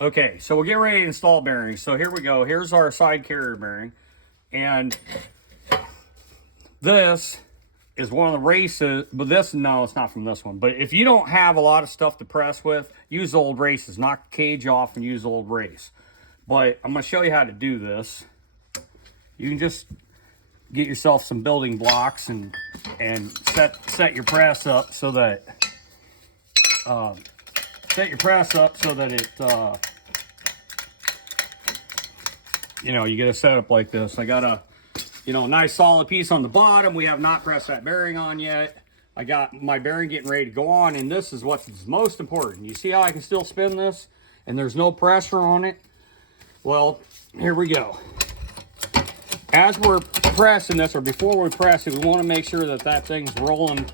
Okay, so we're getting ready to install bearings. So here we go. Here's our side carrier bearing. And this is one of the races, but this, no, it's not from this one. But if you don't have a lot of stuff to press with, use the old races. Knock the cage off and use the old race. But I'm going to show you how to do this. You can just get yourself some building blocks and set your press up so that it you know, you get a setup like this. I got a nice solid piece on the bottom. We have not pressed that bearing on yet. I got my bearing getting ready to go on, and this is what's most important. You see how I can still spin this and there's no pressure on it? Well, here we go. As we're pressing this, or before we press it, we want to make sure that that thing's rolling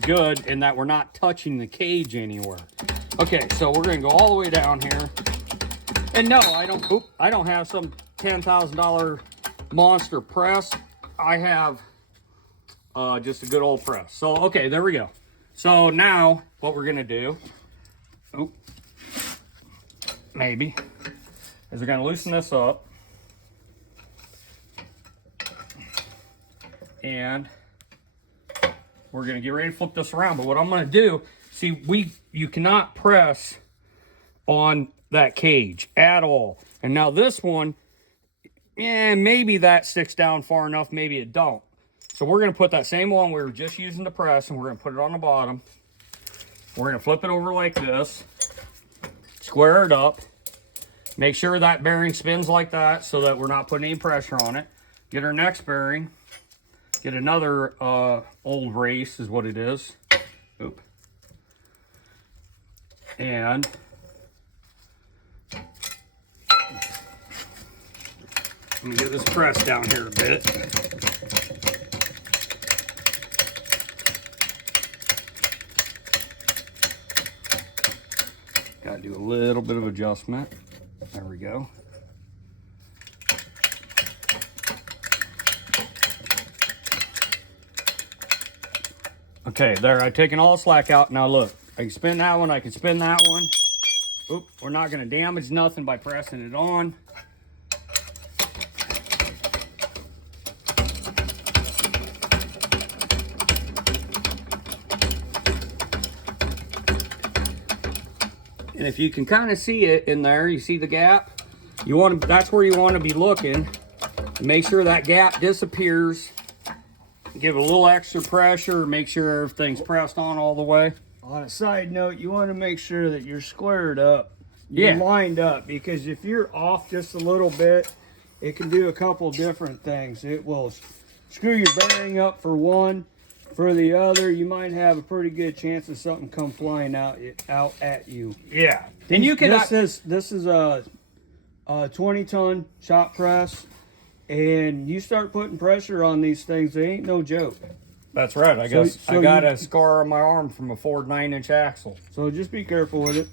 good and that we're not touching the cage anywhere. Okay, so we're going to go all the way down here. And no, I don't have some $10,000 monster press. I have just a good old press. So, okay, there we go. So now what we're going to do, maybe, is we're going to loosen this up. And we're going to get ready to flip this around. But what I'm going to do, see, you cannot press on that cage at all. And now this one, maybe that sticks down far enough, maybe it don't. So we're going to put that same one we were just using to press, and we're going to put it on the bottom. We're going to flip it over like this, square it up, make sure that bearing spins like that so that we're not putting any pressure on it. Get our next bearing, get another old race is what it is. Oop. And let me get this press down here a bit. Gotta do a little bit of adjustment. There we go. Okay, there, I've taken all the slack out. Now look, I can spin that one, I can spin that one. Oop, we're not gonna damage nothing by pressing it on. And if you can kind of see it in there, you see the gap? That's where you want to be looking. Make sure that gap disappears. Give it a little extra pressure, make sure everything's pressed on all the way. On a side note, you want to make sure that you're squared up. You're lined up, because if you're off just a little bit, it can do a couple different things. It will screw your bearing up for one. For the other, you might have a pretty good chance of something come flying out at you. Yeah. Then you can. This is a 20-ton shop press, and you start putting pressure on these things, they ain't no joke. That's right. I got a scar on my arm from a Ford 9-inch axle. So just be careful with it.